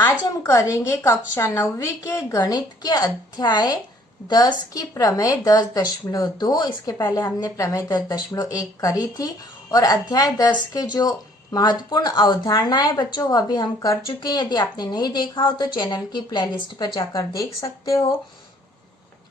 आज हम करेंगे कक्षा 9वीं के गणित के अध्याय 10 की प्रमेय 10.2। इसके पहले हमने प्रमेय 10.1 करी थी और अध्याय 10 के जो महत्वपूर्ण अवधारणाएं बच्चों वह भी हम कर चुके हैं। यदि आपने नहीं देखा हो तो चैनल की प्लेलिस्ट पर जाकर देख सकते हो।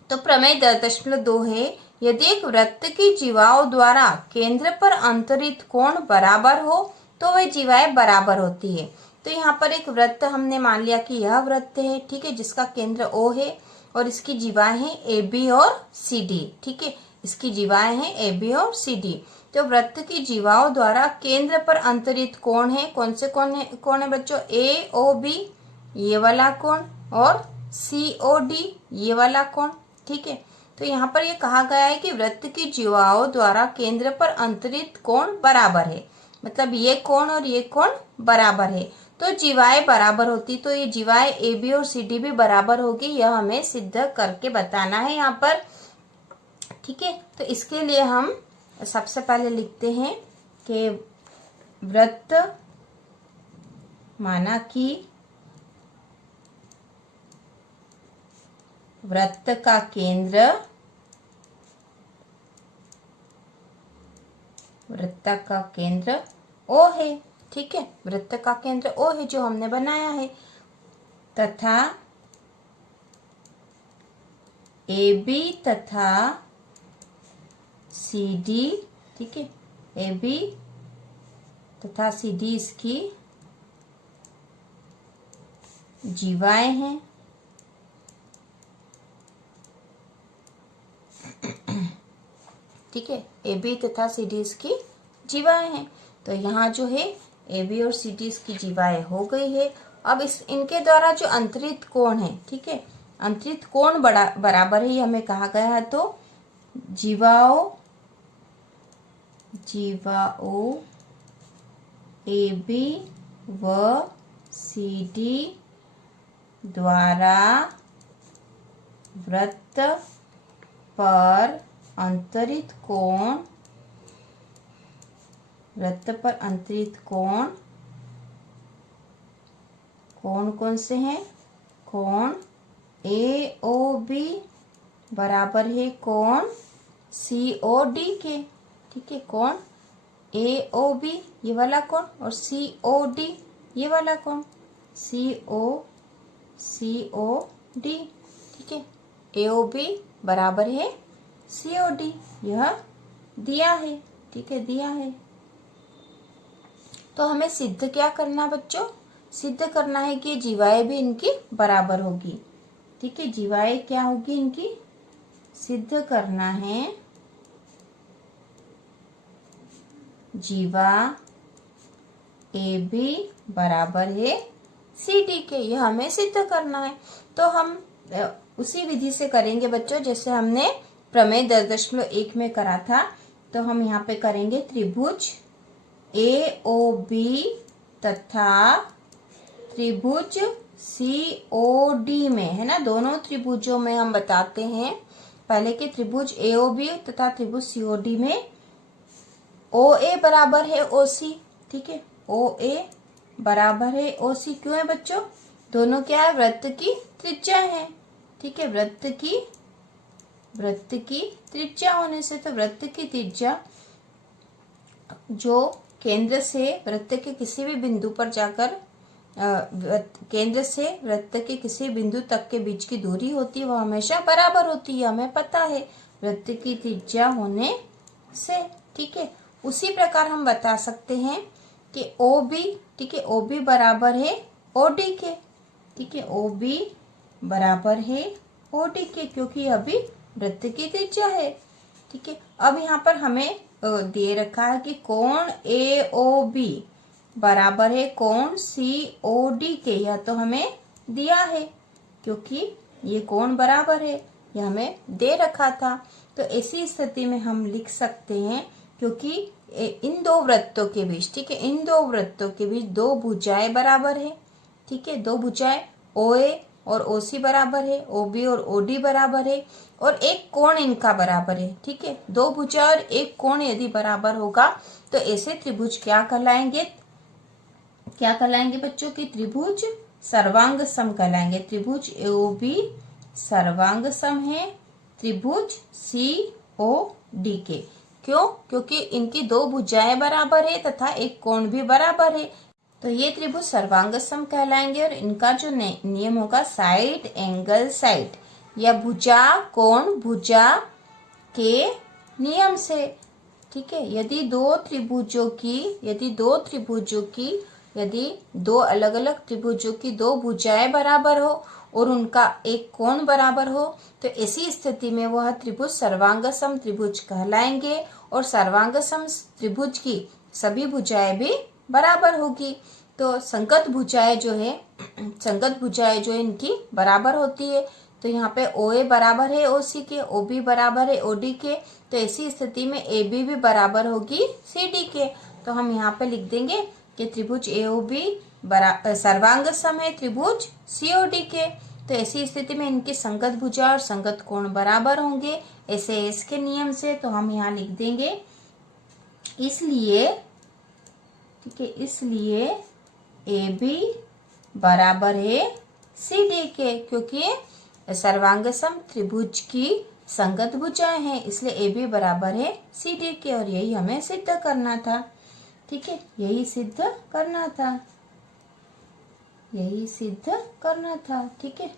तो प्रमेय 10.2 है, यदि एक वृत्त की जीवाओं द्वारा केंद्र पर अंतरित कोण बराबर हो तो वह जीवाएं बराबर होती है। तो यहाँ पर एक वृत्त हमने मान लिया कि यह वृत्त है, ठीक है, जिसका केंद्र O है और इसकी जीवाएं हैं AB और CD, ठीक है, इसकी जीवाएं हैं AB और CD। तो वृत्त की जीवाओं द्वारा केंद्र पर अंतरित कोण है, कौन से कोण है बच्चों? AOB ये वाला कोण और COD ये वाला कोण, ठीक है। तो यहाँ पर ये कहा गया है कि वृत्त की जीवाओं द्वारा केंद्र पर अंतरित कोण बराबर है, मतलब ये कोण और ये कोण बराबर है तो जीवाएं बराबर होती, तो ये जीवाएं AB और CD भी बराबर होगी, यह हमें सिद्ध करके बताना है यहाँ पर, ठीक है। तो इसके लिए हम सबसे पहले लिखते हैं कि वृत्त माना कि वृत्त का केंद्र O है, ठीक है, वृत्त का केंद्र O है जो हमने बनाया है, तथा AB तथा CD, ठीक है, AB तथा CD इसकी जीवाएं हैं, ठीक है, AB तथा CD इसकी जीवाएं हैं। तो यहाँ जो है AB और CD इसकी जीवाएं हो गई है। अब इनके द्वारा जो अंतरित कोण है, ठीक है, अंतरित कोण बराबर है, ये हमें कहा गया है। तो जीवाओं AB व CD द्वारा वृत्त पर अंतरित कोण कौन से हैं? कोण AOB बराबर है कोण COD के, ठीक है, कोण AOB ये वाला कोण और COD ये वाला कोण COD, ठीक है, AOB बराबर है COD, यह दिया है, ठीक है, दिया है। तो हमें सिद्ध क्या करना बच्चों? सिद्ध करना है कि जीवाएं भी इनकी बराबर होगी, ठीक है, जीवाएं क्या होगी इनकी? सिद्ध करना है जीवा AB बराबर है CD के, यह हमें सिद्ध करना है। तो हम उसी विधि से करेंगे बच्चों जैसे हमने प्रमेय 10.1 में करा था। तो हम यहाँ पे करेंगे त्रिभुज AOB तथा त्रिभुज COD में, है ना, दोनों त्रिभुजों में हम बताते हैं पहले कि त्रिभुज AOB तथा त्रिभुज COD में OA बराबर है OC, ठीक है, OA बराबर है OC। क्यों है बच्चों? दोनों क्या है? वृत्त की त्रिज्या है, ठीक है, वृत्त की त्रिज्या होने से, तो वृत्त की त्रिज्या जो केंद्र से वृत्त के किसी भी बिंदु पर जाकर केंद्र से वृत्त के किसी बिंदु तक के बीच की दूरी होती है वह हमेशा बराबर होती है, हमें पता है, वृत्त की त्रिज्या होने से, ठीक है। उसी प्रकार हम बता सकते हैं कि OB, ठीक है, OB बराबर है OD के, ठीक है, OB बराबर है OD के, क्योंकि यह भी वृत्त की त्रिज्या है, ठीक है। अब यहाँ पर हमें दे रखा है कि कोण AOB बराबर है कोण COD के, यह तो हमें दिया है क्योंकि ये कोण बराबर है, यह हमें दे रखा था। तो ऐसी स्थिति में हम लिख सकते हैं क्योंकि इन दो वृत्तों के बीच, ठीक है, इन दो वृत्तों के बीच दो भुजाएं बराबर है, ठीक है, दो भुजाएं OA और OC बराबर है, OB और OD बराबर है और एक कोण इनका बराबर है, ठीक है, दो भुजा और एक कोण यदि बराबर होगा तो ऐसे त्रिभुज क्या कहलाएंगे बच्चों की? त्रिभुज सर्वांग सम कहलाएंगे। त्रिभुज AOB सर्वांग सम है त्रिभुज COD के। क्यों? क्योंकि इनकी दो भुजाएं बराबर है तथा एक कोण भी बराबर है, तो ये त्रिभुज सर्वांग सम कहलाएंगे। और इनका जो नियम होगा साइड एंगल साइड, या भुजा कोण भुजा के नियम से। ठीक है, यदि दो अलग अलग त्रिभुजों की दो भुजाएं बराबर हो और उनका एक कोण बराबर हो, तो ऐसी स्थिति में वह त्रिभुज सर्वांगसम त्रिभुज कहलाएंगे। और सर्वांगसम त्रिभुज की सभी भुजाएं भी बराबर होगी। तो संगत भुजाएं जो है इनकी बराबर होती है। तो यहाँ पे OA बराबर है OC के, OB बराबर है OD के, तो ऐसी स्थिति में AB भी बराबर होगी CD के। तो हम यहाँ पे लिख देंगे कि त्रिभुज AOB सर्वांग सम है त्रिभुज COD के। तो ऐसी स्थिति में इनकी संगत भुजा और संगत कोण बराबर होंगे ऐसे इसके नियम से। तो हम यहाँ लिख देंगे इसलिए, ठीक है, इसलिए AB बराबर है CD के, क्योंकि सर्वांगसम त्रिभुज की संगत भुजाएं हैं, इसलिए AB बराबर है CD के। और यही हमें सिद्ध करना था। ठीक है, यही सिद्ध करना था। ठीक है।